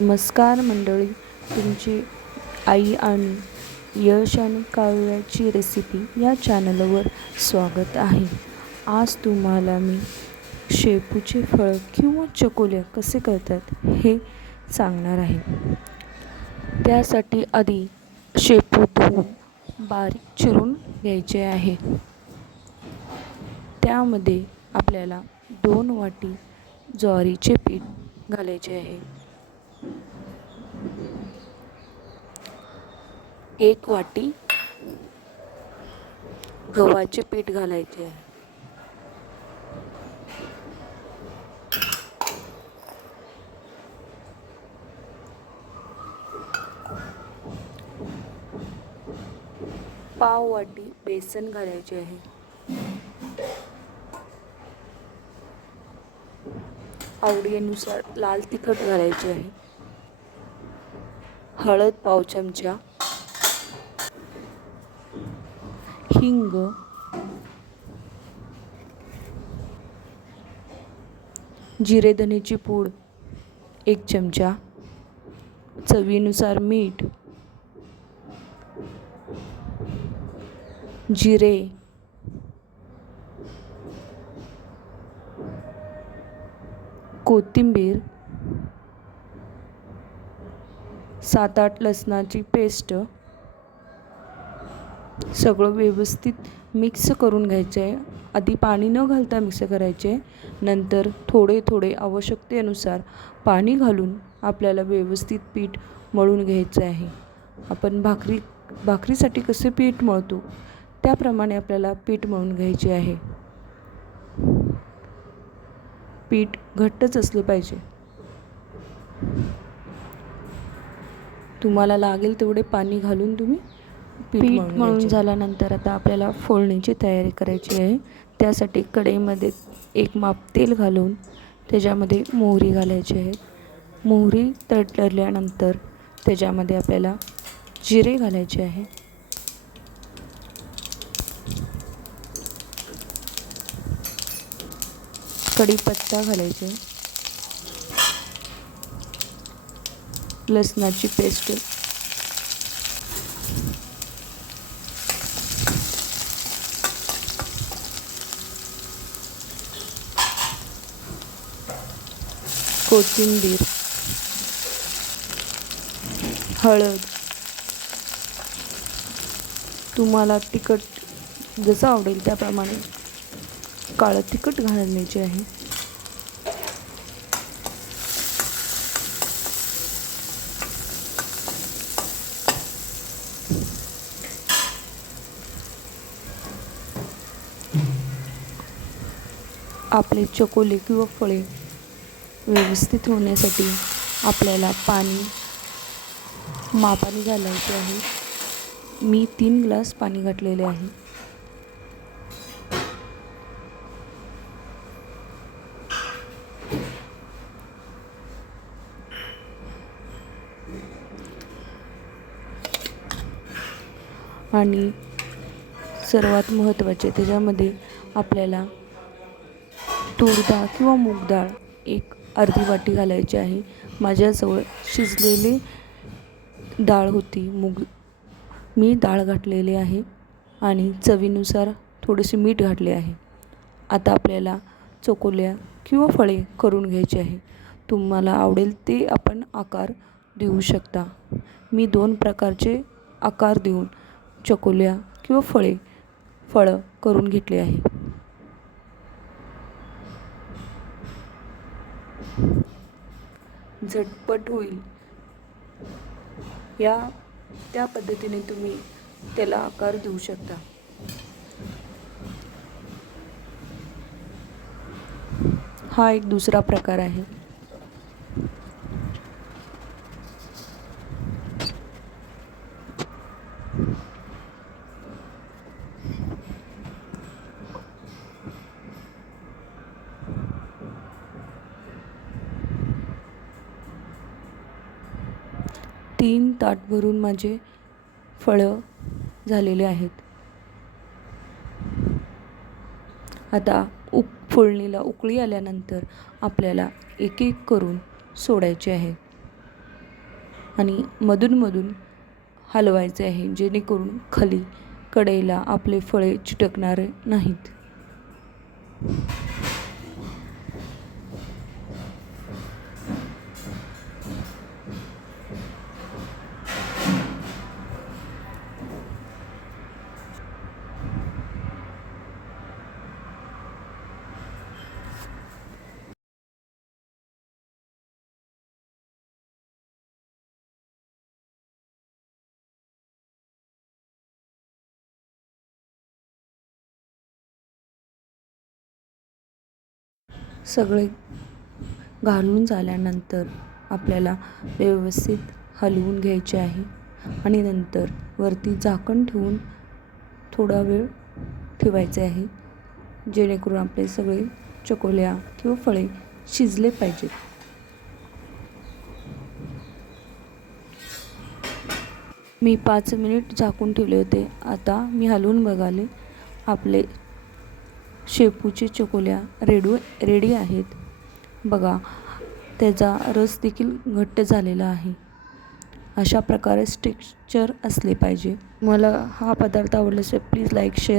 नमस्कार मंडळी तुमची आई आणि यश आणि काव्याची रेसिपी या चॅनलवर स्वागत आहे. आज तुम्हाला मी शेपूचे फळ किंवा चकोल्या कसे करतात हे सांगणार आहे. त्यासाठी आधी शेपू धुवून बारीक चिरून घ्यायचे आहे. त्यामध्ये आपल्याला दोन वाटी ज्वारीचे पीठ घालायचे आहे. एक वाटी गव्हाचे पीठ घालायचे आहे. पाव वाटी बेसन घालायचे आहे. आवडीनुसार लाल तिखट घालायचे आहे. हळद पाव चमचा. हिंग. जिरे धनेची पूड एक चमचा. चवीनुसार मीठ. जिरे. कोथिंबीर. सात आठ लसणाची पेस्ट. सगळं व्यवस्थित मिक्स करून घ्यायचं आहे. आधी पाणी न घालता मिक्स करायचे. नंतर थोडे थोडे आवश्यकतेनुसार पाणी घालून आपल्याला व्यवस्थित पीठ मळून घ्यायचं आहे. आपण भाकरी भाकरीसाठी कसे पीठ मळतो? त्याप्रमाणे आपल्याला पीठ मळून घ्यायचे आहे. पीठ घट्टच असले पाहिजे. तुम्हाला लागेल तेवढे पाणी घालून तुम्ही पीठ मळून झाल्यानंतर आता आपल्याला फोडणीची तयारी करायची आहे. त्यासाठी कढईमध्ये एक माप तेल घालून त्याच्यामध्ये मोहरी घालायची आहे. मोहरी तडल्यानंतर त्याच्यामध्ये आपल्याला जिरे घालायचे आहे. कढीपत्ता घालायचे. लसणाची पेस्ट कोथिंबीर हळद. तुम्हाला तिखट जसं आवडेल त्याप्रमाणे काळं तिखट घालण्याचे आहे. आपले चकोले किंवा फळे व्यवस्थित होण्यासाठी आपल्याला पाणी मापाने घालायचे आहे. मी तीन ग्लास पाणी घातलेले आहे. आणि सर्वात महत्त्वाचे त्याच्यामध्ये आपल्याला तूर डाळ किंवा मूग डाळ एक अर्धी वाटी घालायची आहे. माझ्याजवळ शिजलेली डाळ होती. मूग मी डाळ घातलेली आहे आणि चवीनुसार थोडेसे मीठ घातले आहे. आता आपल्याला चोकोल्या किंवा फळे करून घ्यायचे आहे. तुम्हाला आवडेल ते आपण आकार देऊ शकता. मी दोन प्रकारचे आकार देऊन चकोल्या किंवा फळे फळं करून घेतले आहे. झटपट होईल. या त्या पद्धतीने तुम्ही त्याला आकार देऊ शकता. हा एक दुसरा प्रकार आहे. तीन ताट भरून माझे फळं झालेले आहेत. आता उक फोळणीला उकळी आल्यानंतर आपल्याला एक एक करून सोडायचे आहे. आणि मधूनमधून हलवायचे आहे जेणेकरून खाली कढईला आपले फळे चिटकणारे नाहीत. सगळे घालून झाल्यानंतर आपल्याला व्यवस्थित हलवून घ्यायचे आहे. आणि नंतर वरती झाकण ठेवून थोडा वेळ ठेवायचे आहे जेणेकरून आपले सगळे चकोल्या किंवा फळे शिजले पाहिजेत. मी पाच मिनिट झाकून ठेवले होते. आता मी हलवून बघाले आपले शेपूची चकोल्या रेडू रेडी आहेत. बघा त्याचा रस देखील घट्ट झालेला आहे. अशा प्रकारे टेक्स्चर असले पाहिजे. मला हा पदार्थ आवडल्यास प्लीज लाईक शेअर